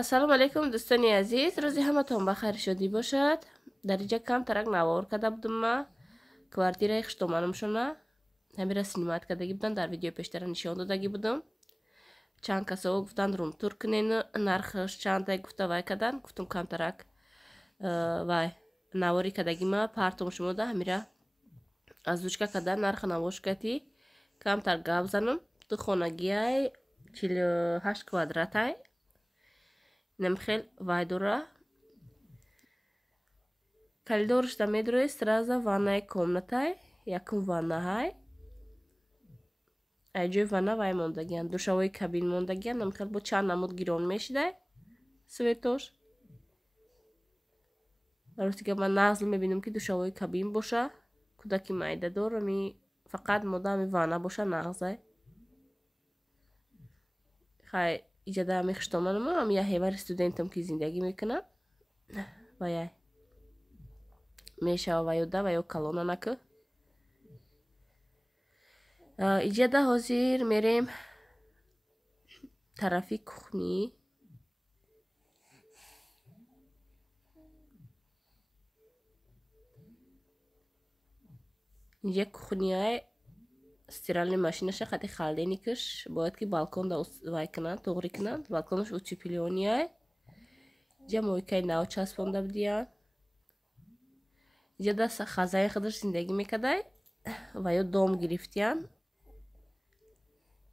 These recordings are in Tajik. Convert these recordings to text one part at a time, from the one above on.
ассалому алайкум дӯстони азиз, рӯзи ҳаматон ба хайр шодӣ бошад. Дар инҷа камтарак навор карда будам ма квартираи хуштоманамшона ҳамира снимат кардагӣ будам, дар видеои пештара нишон додагӣ будам. Чанд касо гуфтанд румтур кунен, нархаш чандай гуфта вай кадан, гуфтам камтарак вай навори кардагӣ ма партом шумода ҳамира озвучка карда нарха навошкати камтар гап занам. ду хонагиай 48 квадратай намхел вай дора. Коридорышда медурои сразу ваннаи комнатай, якум ваннаҳай. айҷои ванна вай мондагиян, душавои кабин мондагиян, намхел бо чанд намуд гирон мешидай светош. Ростига ман нағзл мебинам ки душавои кабин боша, кудаки майдадор, ами фақат мода ами ванна боша нағзай. хай иҷада ами хуштоманам, ами я ҳевари студентам ки зиндагӣ мекунам ваяй мешава ваёда ваё калонанаку. иҷада ҳозир мерем тарафи кухни. инҷа кухняй стиральной машинаша хати халденикаш бояд ки балконда вай кунанд, тоғри кунанд. Балконаш утеплёнияй. инҷа мойкаи нав часпонда будиян. иҷада хазаи худаш зиндагӣ мекардай ва ё дом гирифтиян.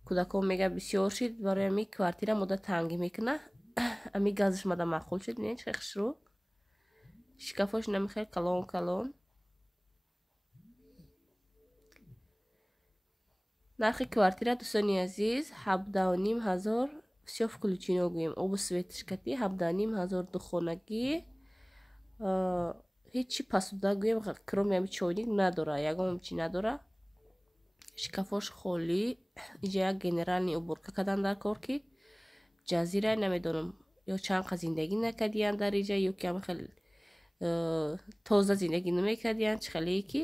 кӯдакон мега бисёр шид, барои ами квартира мода тангӣ мекуна. ами газаш мада маъқул шид, не чӣ хушрӯ. шкафош намехел калон калон. нархи квартира дӯстони азиз 17,500 всё включено гӯем. обу светш кати 17,500 духонагӣ. ҳечи пасуда гӯем кроме ами чойник надора, ягон чи надора. шкафош холӣ. иҷа як генерални уборка кардан дар кор ки ҷазира намедонам ё чанқа зиндагӣ накардиян дар иҷа ё ки ами хеле тоза зиндагӣ намекардиян, чӣ халее ки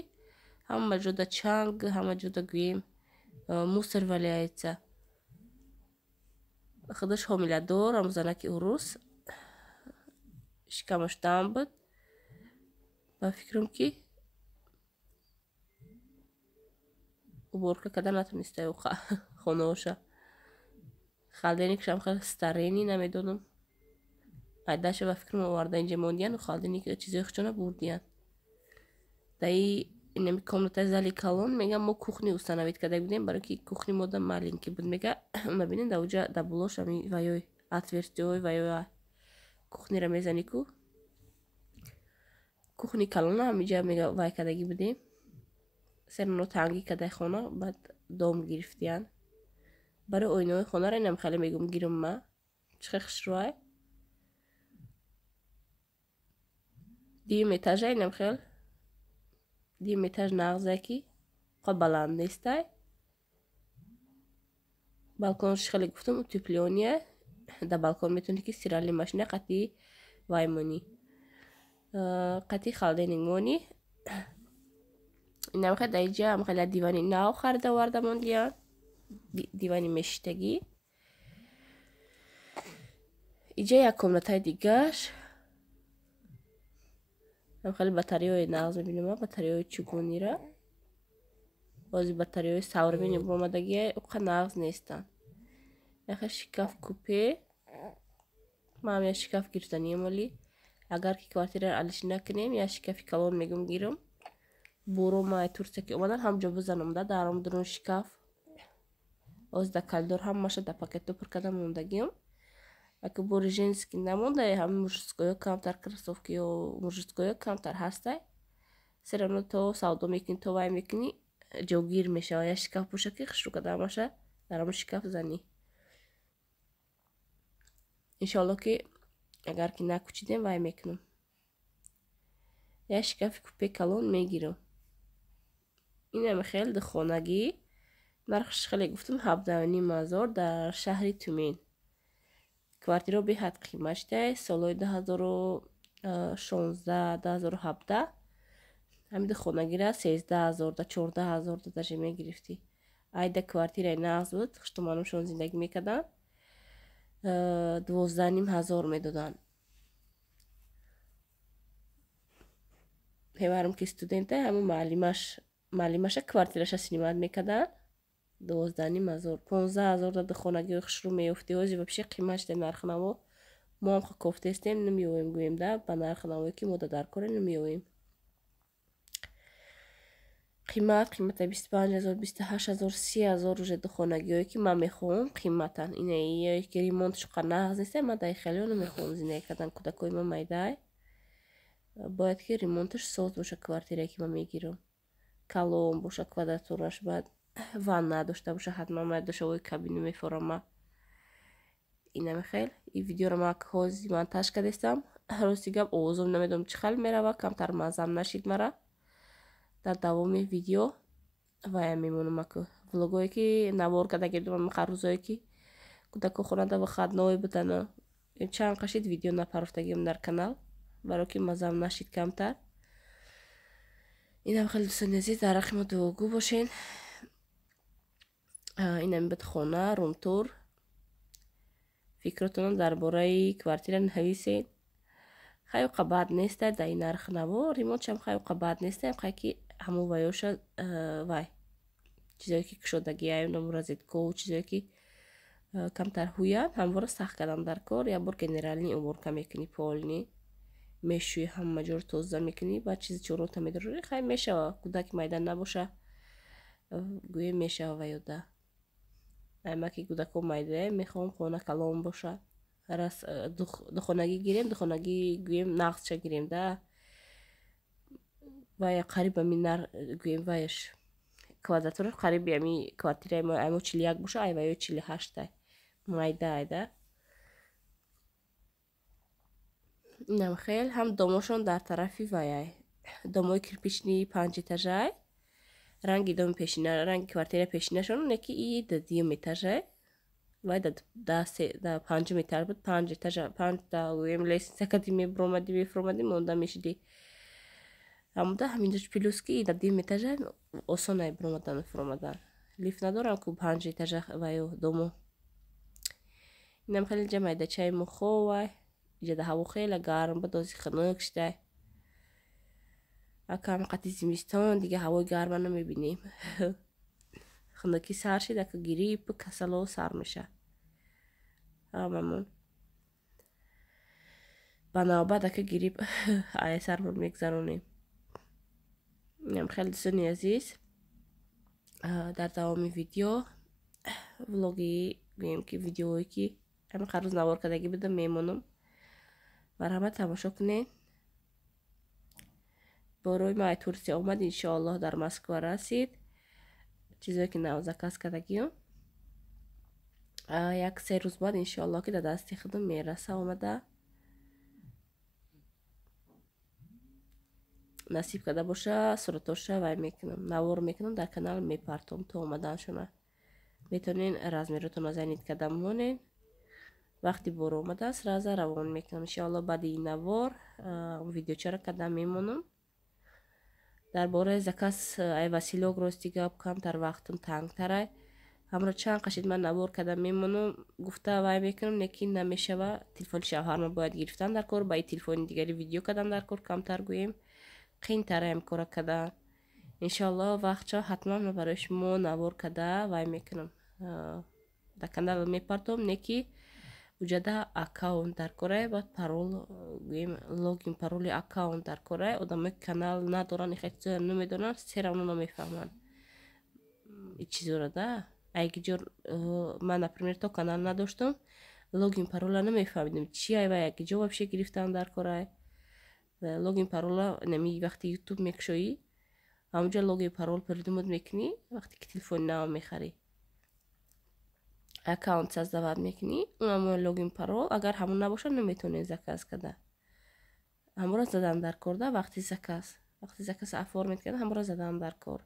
ҳама ҷода чанг, ҳама ҷода гӯем мусор валяется. худаш ҳомиладор, рамзанаки урус. шикамаш дам буд. ба фикрам ки уборка карда натонистай хонаоша. халденикшам хел старени, намедонам айдаша ба фикрам оварда инҷа мондиян, халденик чизои хушона бурдиян. даи инами комнатаи зали калон мегам мо кухни установид карда будем, барои ки кухни мода маленький буд. мега набинен да уҷа да булош ами ваёй отверстиёй ваёй кухнира мезанику. кухни калона ҳамиҷа мега вай кардагӣ будем. серано тангӣ кардаи хона баъд дом гирифтиян. барои оинаҳои хонара инам хеле мегум гирам ма. чихе хушрӯай. дим этажа инам хел дим этаж нағзай ки қа баланд нестай. балконш хеле гуфтам утеплёния. да балкон метавонӣ ки стиральни машина қати ваймонӣ. қати халденинг монӣ. инам хел да иҷа ам хеле дивани нав харида оварда мондиян. дивани мешитагӣ. иҷа як комнатаи дигаш. ам хеле батареяи нағз мебинам, батареяи чугунира. бози батареяи савремини омадагия уқа нағз нестанд. яха шикаф купе. ман я шикаф гирифтаниям, вали агар ки квартира алиш накунем я шикафи калон мегум гирам. бурумай турсия ки омадан ҳамҷо бизанам да даром дурун шикаф. озда калидор ҳамаша да пакето пур карда мондагиам. ака бори женски намонда ҳам мужскоё камтар кроссовки ё мужскоё камтар ҳастай. серано то савдо мекунӣ, то вай мекунӣ, ҷогир мешава. я шикаф боша ки хушрӯ карда ҳамаша дар ҳамон шикаф занӣ. иншоалло ки агар ки накучидем вай мекунам. я шикафи купе калон мегирам. инам хел духонагӣ. нархш хеле гуфтам 17,500 дар шаҳри Тюмень. квартира беҳад қимат шидай. солҳои 2016 2017 ҳамин духонагира 13,000 да 14,000 дажа мегирифтӣ. айда квартираи нағз буд, хуштоманамшон зиндагӣ мекарданд. 12,500 медодан. певарам ки студенте ҳамун маълимаша квартираша снимат мекардан 12,500 15,000 дада хонагиҳои хушрӯ меёфти ҳози вообще қиматшде нархнаво мо ҳам кофтестем намеёем гӯем да ба нархнавое ки мо дар коре намеёем қимата 25,000 28,000 30,000 уже ду хонагиҳое ки ман мехоҳам қиматан инаи ки ремонтшо қа нағз неста ман дар хелиё намехоҳам зиндагӣ кардан кӯдакои ман майдай бояд ки ремонташ соз боша квартирае ки ман мегирам калон боша квадратураш баъд ванна дошта боша ҳатман баъд душавои кабину мефорам ман инаме хел ин видеоро ман ҳози монтаж кардестам рости гап овозам намедонам чӣ хел мерава камтар маззам нашид мара дар давоми видео ваям мемонам аку влогое ки навор карда гирдам ха рӯзое ки кӯдако хонада ва хатное будано чанд қашид видео напарофтагиам дар канал баро ки маззам нашид камтар инам хеле дӯстони азиз дар ҳаққи мо дуогӯ бошен инам бед хона румтур фикротонам дар бораи квартира нависед хайоқа бад неста дар ин нархнаво ремонтшам хайоқа бад неста хай ки ҳамон ваёша вай чизое ки кушодагиам розеткову чизое ки камтар ҳуяд ҳамвора сахт кардам дар кор як бор генерални уборка мекунӣ полни мешӯи ҳама ҷоро тоза мекунӣ баъд чизи чорота медорӣ хай мешава кӯдаки майда набоша гӯем мешава ваёда ама ки кӯдако майдаем мехоҳам хона калон боша духонагӣ гирем духонагӣ гӯем нағзша гирем да вая қариб ами нар гӯем ваяш квадратураш қариби ами квартираи мо амо 41 боша ай ваё 48 ай майда айда инам хел ҳам домошон дар тарафи ваяй домои кирпични 5 этажай ранги доми пешина ранги квартираи пешинашон не ки и да 2 этажай вай да 5 этаж буд 5 этажа 5 да гӯем лестница ки мебромади мефромади монда мешиди ҳамуда ҳаминҷош плюс ки да 2 этажа осон ай бромадан мефромадан лифт надорам ку 5 этажа ваё домо инам хеле ҷамайда чай мухо вай иҷада ҳаво хеле гарм ба дози хунук шидай акам қати зимистон дига ҳавои гарма намебинем хунуки сар шид ака гирип касало сар меша ҳамамон ба навбат ака гирип ай сармон мегзаронем инам хеле дӯстони азиз дар давоми видео влоги гӯем ки видеое ки ҳамин рӯз навор кардагӣ будам мемонам марҳамат тамошо кунед борои ма ай туристе омад иншоаллоҳ дар Москва расид чизое ки нав заказ кардагиам як 3 рӯз баъд иншоаллоҳ ки дар дасти худам мераса омада насиб карда боша суратоша вай мекунам навор мекунам дар канал мепартом то омаданшона метавонен размеротонро зайнид карда монен вақти бор омада сразу равон мекунам иншоаллоҳ баъди ин навор видеочара карда мемонам дар бораи заказ ай василок рости гап камтар вақтам тангтарай ҳамро чанд қашид ман навор карда мемонам гуфта вай мекунам лекин намешава телефони шавҳарам бояд гирифтан дар кор ба ин телефони дигари видео кардан дар кор камтар гӯем қиинтараем кора кардан иншоаллоҳ вақтшо ҳатман ма барои шумо навор карда вай мекунам дар канал мепартом неки уҷада аккаунт дар кора ва парол гӯем логин пароли аккаунт дар кора одамои канал надоран ихтиёр намедонан серамно намефаҳманд ин чизора да айги ҷор ман например то канал надоштам логин парола намефаҳмидам чи ай ва яки ҷо вообще гирифтан дар кора логин парола нами вақти ютуб мекушоӣ ҳамунҷа логин парол придумад мекунӣ вақте ки телефони нав мехарӣ аккаунт создават мекунӣ унамо логин парол агар ҳамон набоша наметавонед заказ карда ҳамора задан дар кор да вақти заказ оформит карда ҳамора задан дар кор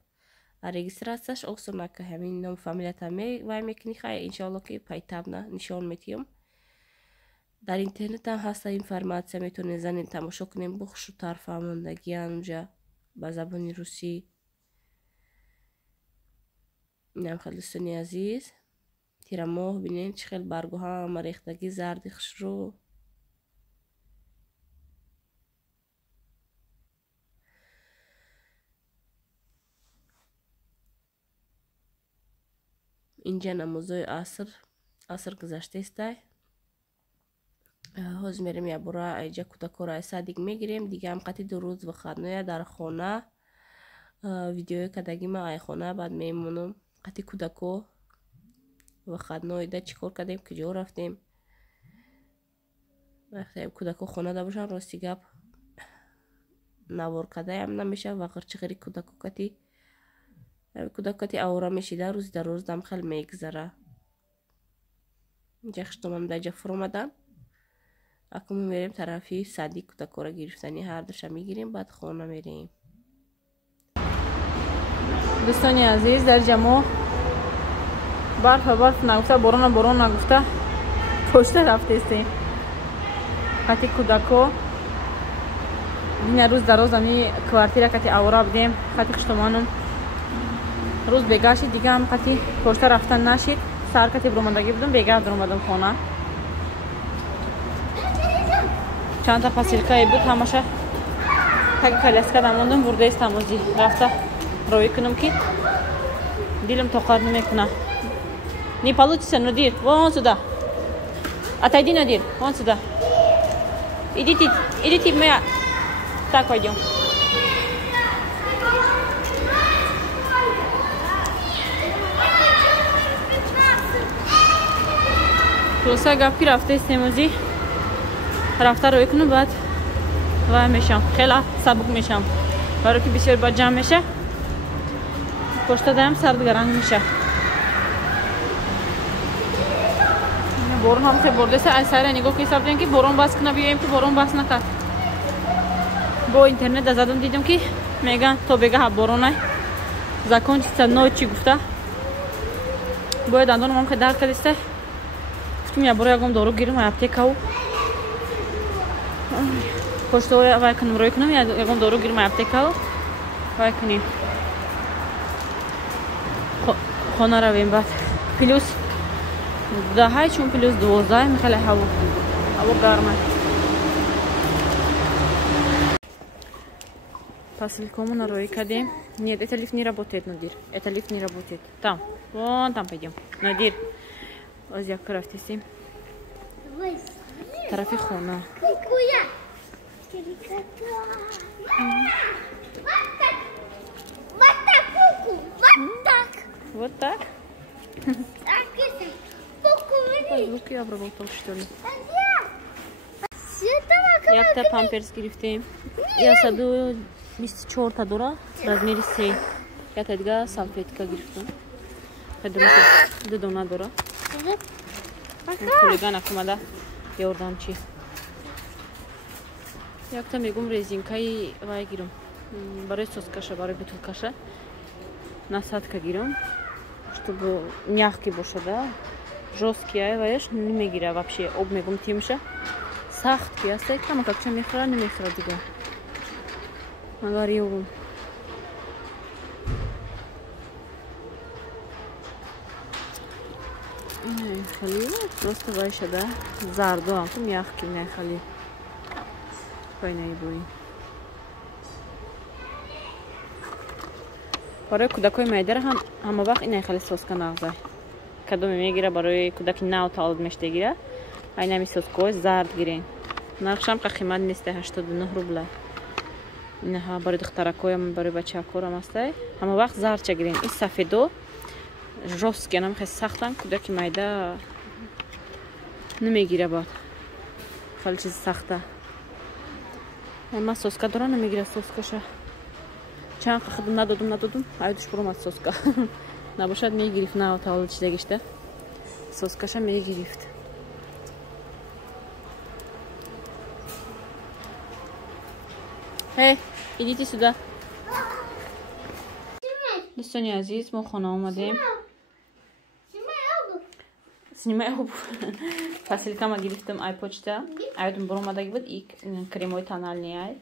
регистратсияш осон ака ҳамин ном фамилията вай мекунӣ хай иншоаллоҳ ки пайтабна нишон метиҳам дар интернет ҳам ҳаста информатсия метавонед занед тамошо кунем бо хушрӯтар фаҳмондагӣ анҷа ба забони русӣ инам хеле дӯстони азиз тирамоҳ бинен чӣ хел баргуҳа ҳама рехтагӣ зарди хушрӯ. инҷа намозои аср гузаштаестай. ҳозир мерем ябора айҷа кӯдакоро ай садик мегирем дига ҳам қати 2 рӯз вахатноя дар хона видеои кадагима ай хона баъд мемонам қати кӯдако вахатноида чӣ кор кардем куҷо рафтем. вақте кӯдако хонада бошанд рости гап навор кадаям намешав ва ғирчиғири кӯдако кати авора мешида рӯзи дар рӯз дам хел мегзара. инҷа хиштомам даҷа фуромадан акумон мерем тарафи сади кӯдакора гирифтани ҳардуша мегирем баъд хона мерем. дӯстони азиз дар ҷамо барф нагуфта борон нагуфта почта рафтестем қати кӯдако дина рӯз дароз ами квартира кати авора будем қати хиштоманум рӯз бегашид дига ҳам қати почта рафтан нашид сар кати буромадагӣ будум бегард омадам хона чанда посилкае буд ҳамаша таги коляска дамондум бурдаистам ози рафта роӣ кунам ки дилам тоқат намекуна. Не получится, Надир, вон сюда. Отойди, Надир, вон сюда. Идите, мы так пойдем. Просто гапки рафте семози рафта роӣ кунам баъд ва мешам хела сабук мешам баро ки бисёр ба ҷамъ меша почта даям сардгаранг меша. борон ҳам хеле бордеса ай сайра нигоҳ ки сабдем ки борон бас куна биёем ки борон бас накард. бо интернет дазадам дидам ки меган то бегаҳа боронай закончится ночи гуфта бояд дандоном ҳам хеле дард кардистай гуфтум ябора ягон дору гирам аптекаву почта вай кунам роӣ кунам ягон дору гирам аптекаву вай кунем хона равем баъд плюс 10 чун плюс 12 михеле ҳаво гарма. Посылкомона роӣ кардем. Нет, это лифт не работает, Надир. Это лифт не работает. Там. Вон там пойдем. Надир. Оз як рафтесим. Тарафи хона. Вот так. Звуки обработал, что ли? Якта памперс гирифтем. Я саду 24 дора, размери 3. Якта дига салфетка гирифтем. Ду дона дора. Колеган акумада ёрдамчи. Якта мегум резинкаи вай гирам. Барои соскаша, барои бутылкаша. Насадка гирам. Чтобы мягкий бошада. Жесткий айваеш не мегира вообще об мегум тимша сахт ястай кама как чам мехра не мехра дига магар ёбум хали просто вайша да зарду ам мягкий не хали пайнай бой барои кӯдакои майдара ҳама вақт инай хали соска нағзай кадоме мегира барои кӯдаки нав тавлид мештагира айнами соскаҳои зард гирен нархшам қа қимат нестай 89 рубла инаҳа барои духтаракоям барои бачакорам астай ҳама вақт зардча гирен ин сафедо жёстки анам хеле сахтан кӯдаки майда намегира бад хеле чизи сахта ман соска дора намегира соскаша чанд қа худам надодум ай душ буромад соска набошад мегирифт на тавлид чизагишта соскаша мегирифт. Идите сюда. Дӯстони азиз мо хона омадем. Снимай обувь. Посилкама гирифтам ай почта. Айдум буромадаги буд кремои тональни ай.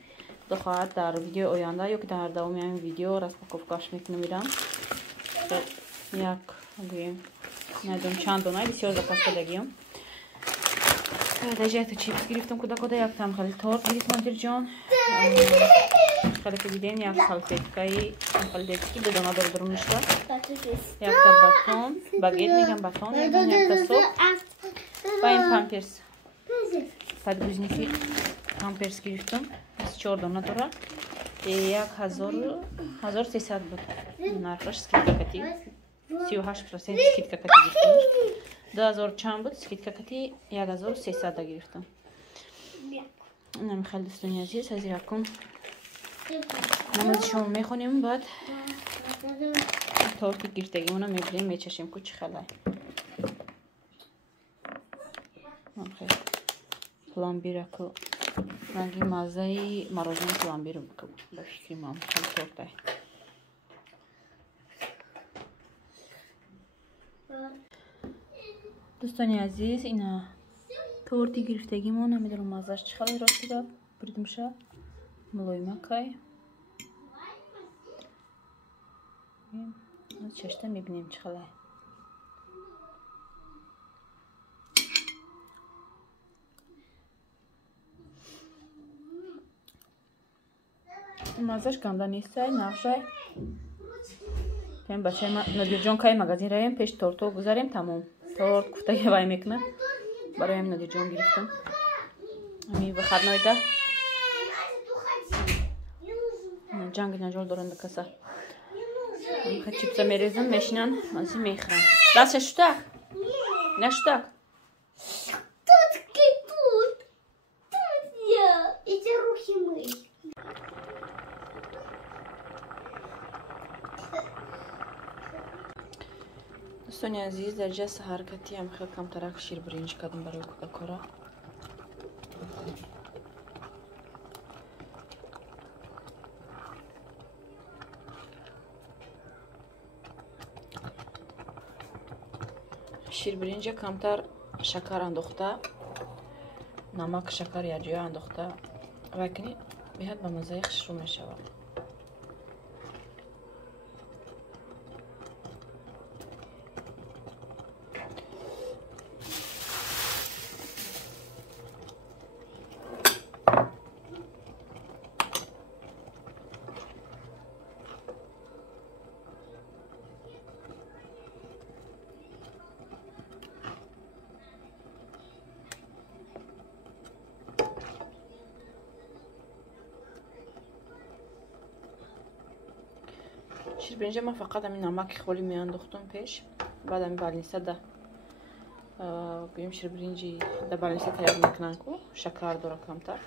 Дохоҳад дар видеои оянда ё ки дар давоми ҳамин видео распаковкаш мекунам ирам. Як гӯем ندونم چند دونه بسیار زکات کردگیم. داشته چیپس گرفتم کودک‌ها یکم خیلی تورت گرفتم مادر جان. خیلی که دیدین یک سالفیتکایی خیلی دیدی که دو دونه درو میشه. یک تا باتون باگت میگم باتون یک تا سوپ و این پامپرس. подгузники پامپرس گرفتم. از 4 دونه داره. 1300 بود. نرخش скидка کتی 38% скидка کتی گرفتم. 2000 چند بود скидка کتی 1300 گرفتم. نمیخواد دوستان عزیز از رقم نماز شما میخونیم بعد تورت گرفتگیمونو میبریم میچشیم کوچ خلای پلامبیر کو رنگی مزه مارازن پلامبیر بکو بفکری مام خیلی تورته دوستانی عزیز اینا تورتی گرفتگیمون نمیدونم مزهش چه خیلی راستی داد بریدم شه ملویمکای از چشته میبینیم چه خیلی مزهش گنده نیسته نقشه بچه نادیر جان کای مغازین رایم پیش تورتو گذاریم تمام تورت کوفته وای میکنه برایم نادیر جان گرفتم امی بخد نایده جنگ نجال دارند کسا خد چیپسا میریزم میشنن ازی میخرم دستش شده نشده тут я эти руки мои دوستانی عزیز در جلسه حرکتی هم خیلی کم ترک شیر برنج کردم برای کودک‌ها. شیر برنج کمتر شکر انداخته نمک شکر یا جوی انداخته وکنی بهت به مزه خوش رو میشود شیر برنج ما فقط همین نمک خوری میانداختم پیش بعد همین بالنیسه ده گویم شیر برنجی ده بالنیسه تیار میکنن کو شکر داره کمتر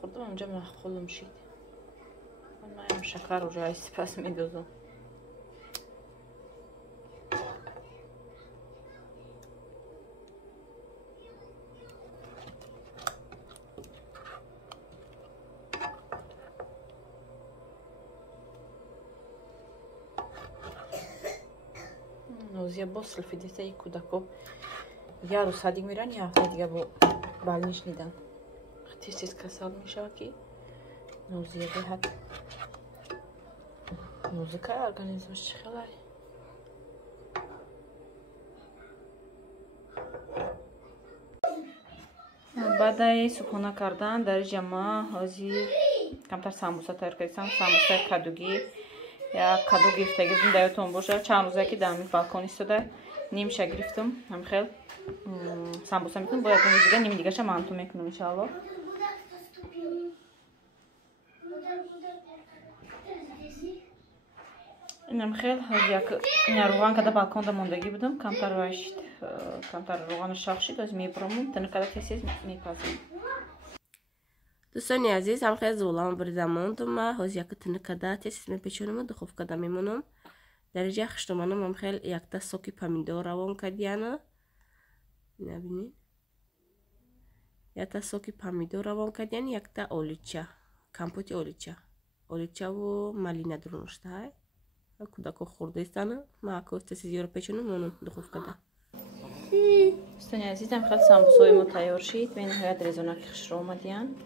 خوردم اونجا مخولم شید من شکر رو جای سپس میدوزم نوزیا بوسل فیدیسه ای کودکو یا رو سادیگ میرن یا هفته دیگه با بالنیش نیدن تیز کسال میشه که نوزیا بهت موزیکای ارگانیزمش چه خیلی بعد صبحانه کردن در جمع حاضر کمتر ساموسا تیار کردم ساموسا کدوگی یا کدو گرفتگیم دایتون باشه چند روزه که در بالکن ایستاده نیم شه گرفتم هم خیلی ساموسا میکنم باید اون دیگه نیم دیگه شه مانتو میکنم انشالله اینم خیلی یک روغن کده بالکن ده موندگی بودم کمتر واشت کمتر روغن شاخ شد از میبرم تنکده تیز میپازم دوستانی عزیز هم خیلی زولام بردموندم هاز یک تنکده تیز میپیچونم دخوفکده میمونم درجه خشتمانم هم خیلی یک تا سوکی پامیدور روان کردیانه نبینین یک تا سوکی پامیدور روان کردیانه یک تا اولیچه کمپوتی اولیچه و مالینه درونشته های کودکو خورده ایستانه ما اکوسته سیزی رو پیچونم اونو دخوفکده دوستانی عزیزم خیلی سامبوسای ما تیار شد به نهایت رزونک خوش رو آمدین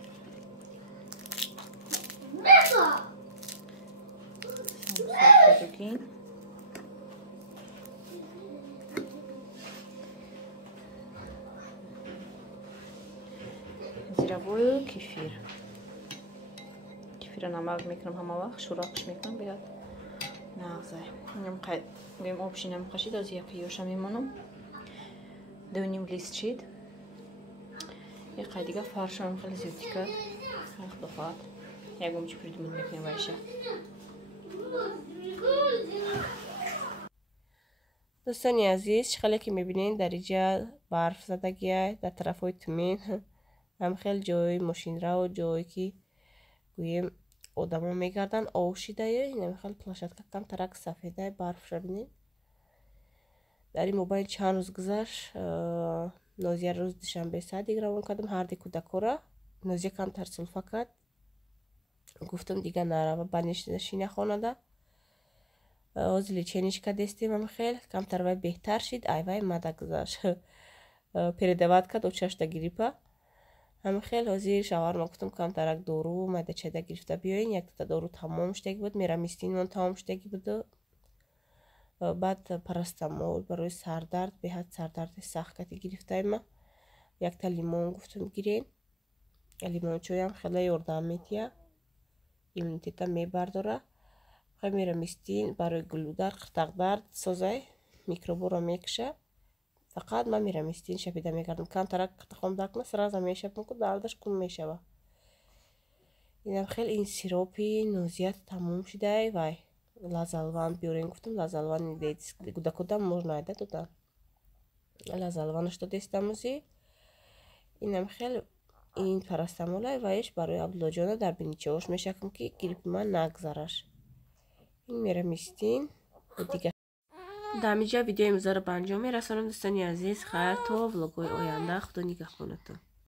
зировую кефир. Кефира намак мекунам ҳама вақт, шӯрақш мекунам биёд нағзай. Гӯем обши намқашид, аз як ёша мемонам. 2,5 лист чид. Яқай дига фаршам хеле зиёд кард. Худофат. Ягом чӣ придумад мекунем вайша. دوستانی عزیز، چقدر که میبینین در اینجا برف زدگیه در طرفای تمین هم خیلی جای ماشین را و جایی که گویم آدما میگردن آوشیده این هم خیلی پلاشتکه کم ترک سفیده برف را بینین. در این موبایل چند روز گذشت، نازیه روز دوشنبه ساعت دیگه روان کردم هر دی کودکا را. نازیه کم تر سلفه کرد، گفتم دیگه نرو بنشینه خانه ده. از لیچینیش که دستیم هم خیلی کم تر وای بهتر شد. وای ماده گذاشت پریدوات کرد و چشت گریپه هم خیلی حاضر شوهر ما گفتم کم ترک دارو ماده چه گرفته بیاین. یک تا دارو تمام شدگی بود، میرم میستین تمام شدگی بود. بعد پرستامول برای سردرد به حد سردرد سخت گرفته ایم. یک تا لیمون گفتم گیرین، لیمون چوی هم خیلی یردم میتیه، ایمونیتیتا میبرداره. خیلی میرم میستین برای گلودر قرتق درد سازای میکروبو را میکشه. فقط من میرم میستین شپیده میکردم کم ترک قرتقام دکنه سراز میشپم که دردش کم میشه. اینم خیلی این سیروپی نوزیت تموم شده. وای لازالوان بیارین گفتم لازالوان گودا کدام можна айда دادن لازالوانش داده استموزی. اینم خیلی این پرستامولای وایش برای عبدالله جانه در بینیچه‌اش میشکم که گریپ من نگذارش. این میره میستین دیگه. در اینجا ویدیو امروز رو به انجام میرسونم دوستانی عزیز. خیر تا ولاگ‌های آینده. خدا نگهدارتون.